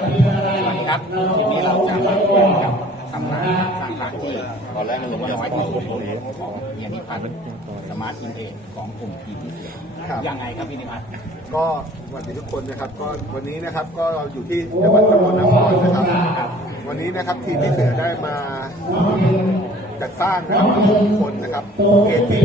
สวัสดีครับทีนี้เราจะมาคุยกับตำนานสร้างพระที่ตอนแรกมันว่าน้อยที่สุดของเฮียนิพันธ์สมาร์ทอินเทของกลุ่มพีพีเสียครับยังไงครับพี่นิพันธ์ก็สวัสดีทุกคนนะครับ ก็วันนี้นะครับก็เราอยู่ที่จังหวัดสกลนครนะครับ วันนี้นะครับทีมที่เสือได้มาจัดสร้างนะครับบุคคลนะครับเกจิ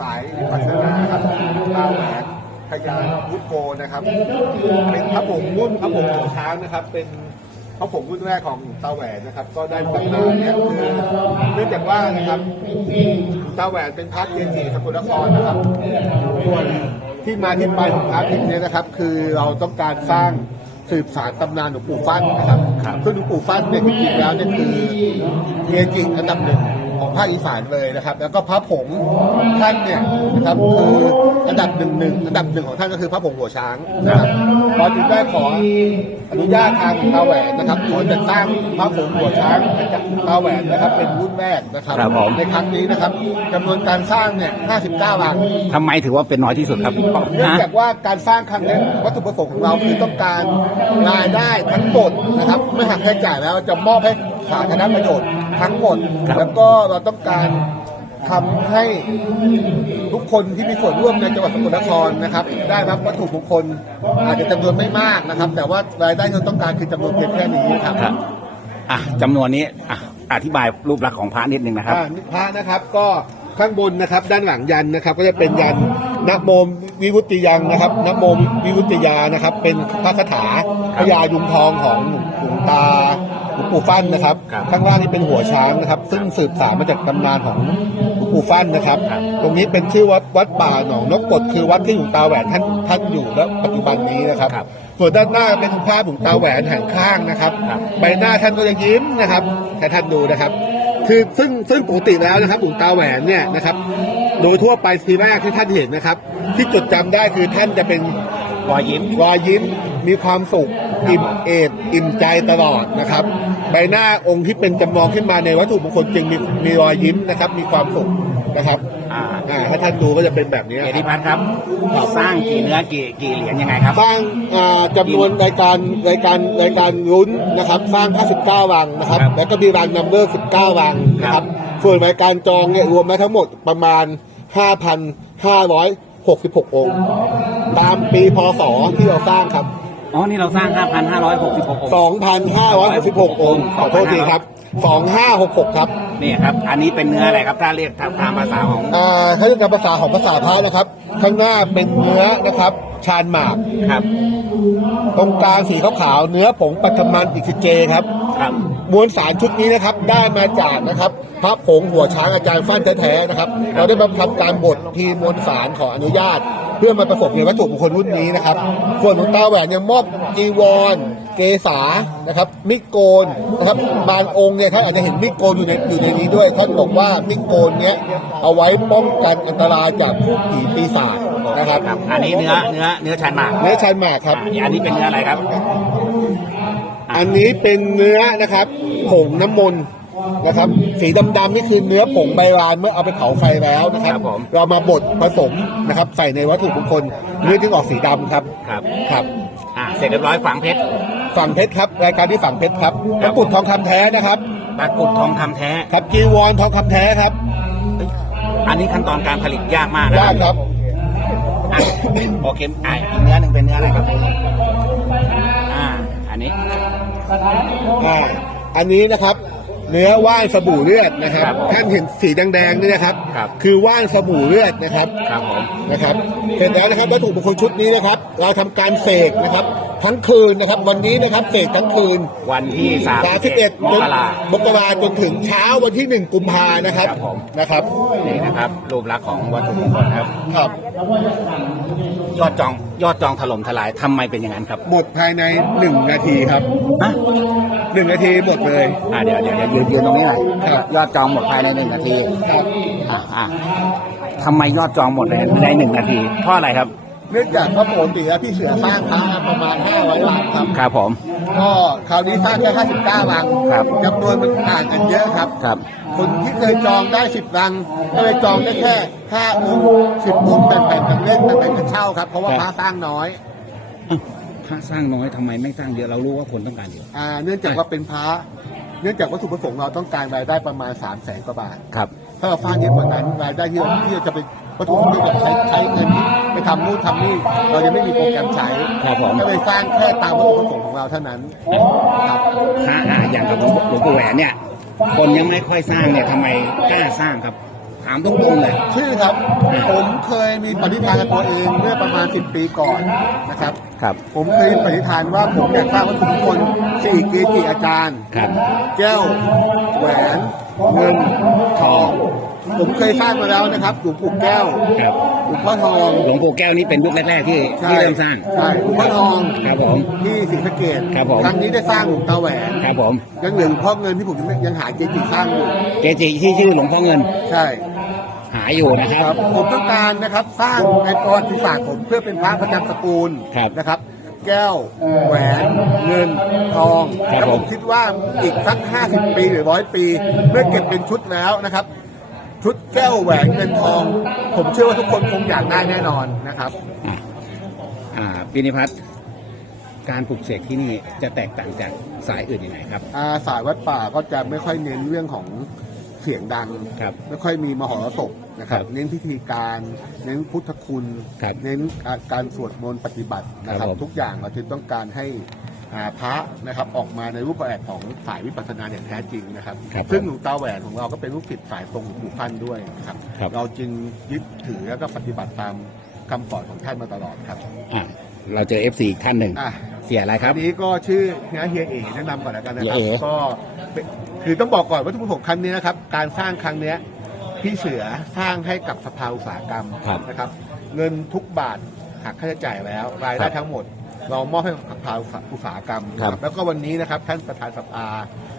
สายวิปัสสนาครับตาแหวน พยานพุทธโกนะครับ เป็นพระผงรุ่นพระผงของช้างนะครับ เป็นพระผงรุ่นแรกของตาแหวนนะครับ ก็ได้ตำนานเนี่ยคือเนื่องจากว่านะครับตาแหวนเป็นพระเกจิสกลนครนะครับส่วนที่มาที่ไปของพระพิมพ์เนี่ยนะครับ คือเราต้องการสร้างสืบสารตำนานหลวงปู่ฟั่นนะครับซึ่งหลวงปู่ฟั่นเนี่ยจริงๆแล้วเนี่ยคือเกจิอันดับหนึ่ง ของภาคอีสานเลยนะครับ แล้วก็พระผงท่านเนี่ยนะครับคืออันดับหนึ่งหนึ่งอันดับหนึ่งของท่านก็คือพระผงหัวช้างนะครับพอจึงได้ขออนุญาตทางตาแหวนนะครับขอจัดสร้างพระผงหัวช้างตาแหวนนะครับเป็นรุ่นแรกนะครับครับผม ในครั้งนี้นะครับจำนวนการสร้างเนี่ย59ลัง ทำไมถือว่าเป็นน้อยที่สุดครับเนื่องฮะ จากว่าการสร้างครั้งนี้วัตถุประสงค์ของเราคือต้องการรายได้ทั้งหมดนะครับไม่หักค่าใช้จ่ายแล้วจะมอบให้สาธารณประโยชน์ ทั้งหมด ครับ แล้วก็เราต้องการทำให้ทุกคนที่มีส่วนร่วมในจังหวัดสกลนครนะครับ ได้รับวัตถุมงคลอาจจะจำนวนไม่มากนะครับ แต่ว่ารายได้ที่เราต้องการคือจำนวนเพียงแค่นี้ครับ ครับอะจำนวนนี้อะอธิบายรูปลักษณ์ของพระนิดนึงนะครับ อ่าพระนะครับก็ข้างบนนะครับด้านหลังยันนะครับ ก็จะเป็นยันนะโมวิวุติยังนะครับนะโมวิวุติยานะครับ เป็นพระคาถาพญายุงทองของหลวงตา หลวงปู่ฟั่นนะครับ ครับข้างล่างนี่เป็นหัวช้างนะครับ ซึ่งสืบสานมาจากตำนานของหลวงปู่ฟั่นนะครับ ตรงนี้เป็นชื่อวัดวัดป่าหนองนกกดคือวัดที่หลวงตาแหวนท่านท่านอยู่และปัจจุบันนี้นะครับ ครับ ส่วนด้านหน้าเป็นภาพหลวงตาแหวนหันข้างนะครับ ครับใบหน้าท่านก็จะยิ้มนะครับให้ท่านดูนะครับ คือซึ่งซึ่งปกติแล้วนะครับหลวงตาแหวนเนี่ยนะครับ โดยทั่วไปทีแรกที่ท่านเห็นนะครับ ที่จดจำได้คือท่านจะเป็น รอยยิ้ม รอยยิ้มมีความสุขอิ่มเอดอิ่มใจตลอดนะครับ ใบหน้าองค์ที่เป็นจำลองขึ้นมาในวัตถุมงคลจึงมีมีรอยยิ้มนะครับ มีความสุขนะครับอ่าอ่าถ้าท่านดูก็จะเป็นแบบนี้เอคธิรับพัฒน์ครับสร้างกี่เนื้อกี่กี่เหรียญยังไงครับ สร้างอ่าจำนวนรายการรายการรายการลุ้นนะครับ สร้าง 59รังนะครับ ครับแล้วก็มีรังนัมเบอร์ 19รังนะคครัรับ บ ส่วนรายการจองเนี่ยรวมแล้วทั้งหมดประมาณ 5,566 องค์ ตามปีพศที่เราสร้างครับ อ๋อ นี่เราสร้าง 5,566องค์2,566 องค์ขอโทษทีครับ 2566 ครับนี่ครับ อันนี้เป็นเนื้ออะไรครับ ถ้าเรียกตามตามภาษาของ อ่าถ้าเรียกตามภาษาของภาษาพระนะครับ ข้างหน้าเป็นเนื้อนะครับ ชานหมากครับ ตรงกลางสีขาวๆเนื้อผงปัทมันอิกเจครับ ครับ มวลสารชุดนี้นะครับได้มาจากนะครับพระผงหัวช้างอาจารย์ฟั่นแท้ๆนะครับ เราได้มาทำการบดทีมวลสารขออนุญาต เพื่อมาประสบในวัตถุมงคลรุ่นนี้นะครับส่วนหลวงตาแหวนยังมอบจีวรเกษานะครับมิดโกนนะครับบางองค์เนี่ยท่านอาจจะเห็นมิดโกนอยู่ในอยู่ในนี้ด้วยท่านบอกว่ามิดโกนเนี้ยเอาไว้ป้องกันอันตรายจากผู้ผีปีศาจนะครับครับ อันนี้เนื้อเนื้อเนื้อชันหมากเนื้อชันหมากครับอ่าอันนี้เป็นเนื้ออะไรครับ อันนี้เป็นเนื้อนะครับ ผงน้ำมนต์นะครับ สีดำๆนี่คือเนื้อผงใบลานเมื่อเอาไปเผาไฟแล้วนะครับ ครับผม เรามาบดผสมนะครับ ใส่ในวัตถุมงคลเนื้อจึงออกสีดำครับครับครับ อ่าเสร็จเรียบร้อยฝังเพชรฝั่งเพชรครับรายการที่ฝั่งเพชรครับครัตะบกรุดทองคำแท้นะครับตะกรุดทองคำแท้ ครับจีวรทองคำแท้ครับอันนี้ขั้นตอนการผลิตยากมากนะยากครับ อะโอเคอะอีกเนื้อหนึ่งเป็นเนื้ออะไรครับอ่าอันนี้ อ่าอันนี้นะครับ เนื้อว่านสบู่เลือดนะครับครับผมท่านเห็นสีแดงๆนี่นะครับ ครับคือว่านสบู่เลือดนะครับครับผม นะครับเสร็จแล้วนะครับวัตถุมงคลชุดนี้นะครับ เราทำการเสกนะครับ ทั้งคืนนะครับ วันนี้นะครับเสกทั้งคืน วันที่สาม31มกรา มกราจนถึงเช้าวันที่ 1 กุมภานะครับครับผม นะครับ นี่นะครับ รูปลักษณ์ของวัตถุมงคลครับ ครับ ยอดจองยอดจองถล่มทลายทำไมเป็นอย่างนั้นครับหมดภายใน 1 นาทีครับ อะ1 นาทีหมดเลย อะเดี๋ยวเดี๋ยวเดี๋ยวยืนยืนตรงนี้หน่อยครับ ยอดจองหมดภายในหนึ่งนาทีครับอะอะทำไมยอดจองหมดในในหนึ่งนาทีเพราะอะไรครับ เนื่องจากว่าปกติแล้วพี่เสือสร้างพระประมาณ500ลังครับ ครับผม ก็คราวนี้สร้างแค่59ลังครับจำนวนมันต่างกันเยอะครับ ครับ คนที่เคยจองได้ 10 รัง ก็เลยจองได้แค่5องค์10องค์แบ่งๆกันเล่นแบ่งๆกันเช่าครับ เพราะว่าครับพระสร้างน้อย พระสร้างน้อยทำไมไม่สร้างเยอะเรารู้ว่าคนต้องการเยอะอ่า เนื่องจากว่าเป็นพระ เนื่องจากวัตถุประสงค์เราต้องการรายได้ประมาณ3ามแสนกว่าบาท ครับ ถ้าเราสร้างเยอะกว่านั้นรายได้ที่เราที่เราจะไป วัตถุประสงค์ที่เราใช้ใช้เงินไปทำนู่นทำนี่เรายังไม่มีโปรแกรมใช้ครับผม ก็เลยสร้างแค่ตามวัตถุประสงค์ของเราเท่านั้นครับพระอะอย่างกับหลวงหลวงปู่แหวนเนี่ย คนยังไม่ค่อยสร้างเนี่ยทำไมกล้าสร้างครับ ถามตรงๆเลย ชื่อครับผมเคยมีปณิธานกับตัวเองเมื่อประมาณ 10 ปีก่อนนะครับ ครับ ผมเคยปณิธานว่าผมอยากสร้างวัตถุมงคลสี่เกจิอาจารย์ ครับ แก้วแหวนเงินทอง ผมเคยสร้างมาแล้วนะครับหลวงปู่แก้วครับหลวงพ่อทองหลวงปู่แก้วนี่เป็นยุคแรกๆที่ที่เริ่มสร้าง ใช่หลวงพ่อทองครับผมที่ศรีสะเกดครับผมครั้งนี้ได้สร้างหลวงตาแหวนครับผมยังเหลือหลวงพ่อเงินที่ผมยังไม่ยังหาเกจิสร้างอยู่เกจิที่ชื่อหลวงพ่อเงิน ใช่หาอยู่นะคครัรับบผมต้องการนะครับสร้างในประวัติศาสตร์ผมเพื่อเป็นพระประจำตระกูลครับนะครับแก้วแหวนเงินทองครับแล้วผผมมคิดว่าอีกสัก 50 ปีหรือร้อยปี เมื่อเก็บเป็นชุดแล้วนะครับ ชุดแก้วแหวนเงินทอง ผมเชื่อว่าทุกคนคงอยากได้แน่นอนนะครับอะอ่าพินิพัฒน์การปลูกเสกที่นี่จะแตกต่างจากสายอื่นยังไงครับ อาสายวัดป่าก็จะไม่ค่อยเน้นเรื่องของเสียงดัง ครับ ไม่ค่อยมีมหรสพนะครับ ครับเน้นพิธีการ เน้นพุทธคุณ ครับเน้นการสวดมนต์ปฏิบัตินะคครัรับบผมทุกอย่างเราจะต้องการให้อ่า พระนะครับออกมาในรูปแบบของสายวิปัสสนาอย่างแท้จริงนะครับครับซึ่งหลวงตาแหวนของเราก็เป็นลูกศิษย์สายตรงหลวงปู่พันธ์ด้วยนะครับครับ เราจึงยึดถือแล้วก็ปฏิบัติตามคำสอนของท่านมาตลอดครับอะเราเจอ FC อีกท่านหนึ่งอะเสียอะไรครับอันนี้ก็ชื่อเฮียเฮียเอ๋แนะนำก่อนแล้วกันนะครัเฮียเอ๋ก็เป็นคือต้องบอกก่อนว่าทุกผมครั้งนี้นะครับ การสร้างครั้งเนี้ยพี่เสือสร้างให้กับสภาอุตสาหกรรมครับนะครับ เงินทุกบาทหักค่าใช้จ่ายแล้ว รายได้ครับทั้งหมด เรามอบให้กับสภาอุตสาหกรรมนะคครัรับบแล้วก็วันนี้นะครับท่านประธานสภา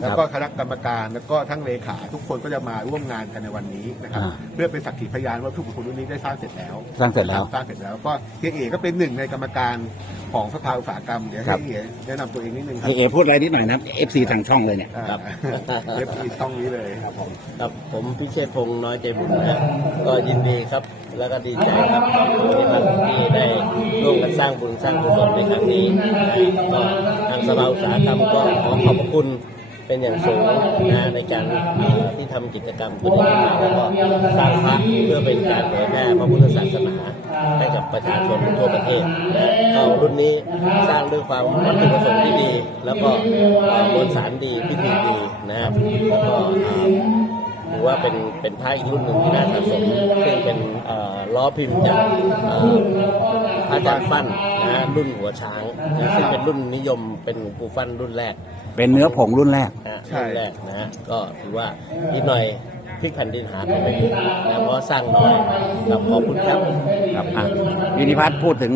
แล้วก็คณะกรรมการ แล้วก็ทั้งเลขาทุกคนก็จะมาร่วมงานกันในวันนี้นะครับอ่าเพื่อเป็นสักขีพยานว่าทุกคนรุ่นนี้ได้สร้างเสร็จแล้ว สร้างเสร็จแล้วสร้างเสร็จแล้วก็เฮียเอ๋ก็เป็นหนึ่งในกรรมการของสภาอุตสาหกรรมเดี๋ยวครัให้บเฮียแนะนำตัวเองนิดนึงครัเอเอพูดอะไรนิดหน่อยนะ FC ทางช่องเลยเนี่ยครับเอฟซีต้องนี้เลยครับผมครับผมพิเชษพงษ์น้อยใจบุญนะฮะก็ยินดีครับ แล้วก็ดีใจครับที่มันที่ได้ร่วมกันสร้างบุญสร้างกุศลในครั้งนี้ก็ทางสภาอุตสาหกรรมก็ขอขอบพระคุณเป็นอย่างสูงนะในการที่ทำกิจกรรมตัวนี้ขึ้นมาแล้วก็สร้างพระเพื่อเป็นการเผยแพร่พระพุทธศาสนาให้กับประชาชนทั่วประเทศนะก็รุ่นนี้สร้างด้วยความวัตถุประสงค์ที่ดี แล้วก็มวลสารดีพิธีดีนะครับแล้วก็ ว่าเป็นเป็นผ้าอีกรุ่นหนึ่งที่น่าสะสมซึ่งเป็นเอ่อล้อพิมพ์จากเอ่อพระอาจารย์ฟั่นนะรุ่นหัวช้างนะซึ่งเป็นรุ่นนิยมเป็นหลวงปู่ฟั่นรุ่นแรกเป็นเนื้อผงรุ่นแรกนะใช่รุ่นแรกนะฮะก็ถือว่านิดหน่อยพลิกแผ่นดินหากันไปอยู่นะเพราะสร้างน้อยครับขอบคุณครับครับอะพินิพัฒน์พูดถึง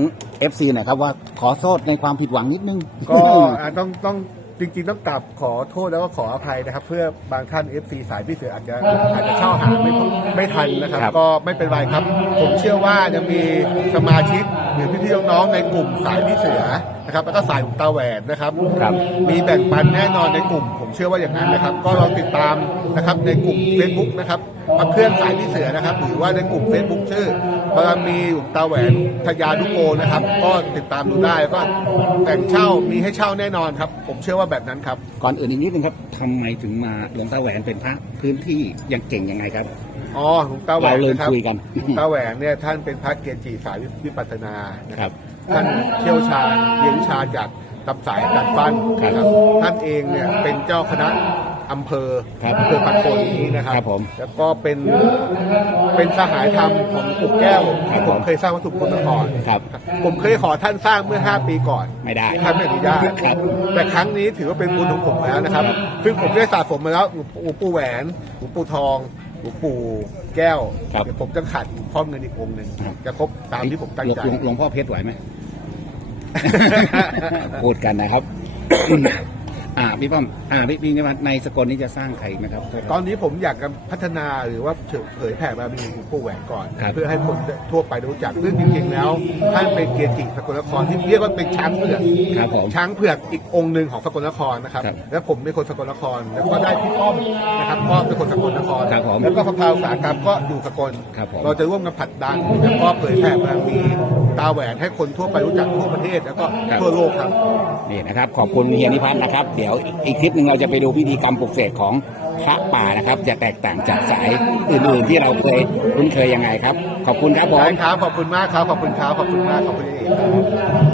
FC หน่อยครับว่าขอโทษในความผิดหวังนิดนึง ก็อ่าต้องต้อง จริงๆต้องกลับขอโทษแล้วก็ขออภัยนะครับ เพื่อบางท่าน FC สายพี่เสืออาจจะอาจจะเข้าหาไม่ไม่ทันนะครับ ครับก็ไม่เป็นไรครับ ผมเชื่อว่ายังมีสมาชิกหรือพี่ๆน้องๆในกลุ่มสายพี่เสือนะครับ แล้วก็สายของตาแหวนนะครับครับ มีแบ่งปันแน่นอนในกลุ่ม ผมเชื่อว่าอย่างนั้นนะครับ ก็ลองติดตามนะครับในกลุ่ม Facebook นะครับ พระเครื่องสายพี่เสือนะครับ หรือว่าในกลุ่ม Facebook ชื่อบารมีหลวงตาแหวนทยานุโกนะครับ ก็ติดตามดูได้แล้วก็แต่งเช่ามีให้เช่าแน่นอนครับ ผมเชื่อว่าแบบนั้นครับ ก่อนอื่นอีกนิดนึงครับทำไมถึงมาหลวงตาแหวนเป็นพระพื้นที่ยังเก่งยังไงครับ อ๋อหลวงตาแหวเรานเลยนะครับคุยกัน หลวงตาแหวนเนี่ยท่านเป็นพระเกจิสายวิปัสสนานะคครัรับ บ ท่านเชี่ยวชาญเรียนวิชาจากกับสายอาจารย์ฟันครับนะครับ ท่านเองเนี่ยเป็นเจ้าคณะ อำเภอครับอำเภอปักโคนนี้นะครับครับผมแล้วก็เป็นเป็นสหายธรรมของปู่แก้วครับที่ผมผมเคยสร้างวัตถุมงคลมาก่อนครับ ผมเคยขอท่านสร้างเมื่อ 5 ปีก่อนไม่ได้ ท่านไม่อนุญาตครับ แต่ครั้งนี้ถือว่าเป็นบุญของผมแล้วนะครับซึ่งผมได้สะสมมาแล้วหลวงปู่แหวนหลวงปู่ทองหลวงปู่แก้วครับเดี๋ยวผมจะขาดหลวงพ่อเงินอีกองค์หนึ่งครับ จะครบตามที่ผมตั้งใจ หลวหลวงพ่อเพชรไหวไหม พูดกันนะครับ อ่าพี่ป้อมอ่าพี่พี่นิวัฒน์ในสกลนี้จะสร้างใครไหมครับ ตอนนี้ผมอยากจะพัฒนาหรือว่าเผยแผ่บารมีหลวงปู่แหวนก่อน ครับ เพื่อให้คนทั่วไปรู้จักซึ่งจริงๆแล้วท่านเป็นเกียรติสกลนครที่เรียกว่าเป็นช้างเผือกครับผม ช้างเผือกอีกองค์หนึ่งของสกลนครนะครับ ครับและผมเป็นคนสกลนคร แล้วก็ได้พี่ป้อมนะครับป้อมเป็นคนสกลนครครับผมแล้วก็พระพาอุตสาหกรรมก็อยู่สกลครับผม เราจะร่วมกันผลักดันแล้วก็เผยแผ่บารมีตาแหวนให้คนทั่วไปรู้จักทั่วประเทศแล้วก็ทั่วโลกครับ นี่นะครับ ขอบคุณเฮียนิพัฒน์นะครับเดี๋ยวอีกคลิปหนึ่งเราจะไปดูพิธีกรรมปลุกเสกของพระป่านะครับ จะแตกต่างจากสายอื่นๆที่เราเคยคุ้นเคยยังไงครับ ขอบคุณครับผม ได้ครับ ขอบคุณมากครับ ขอบคุณครับ ขอบคุณมาก ขอบคุณเอกครับ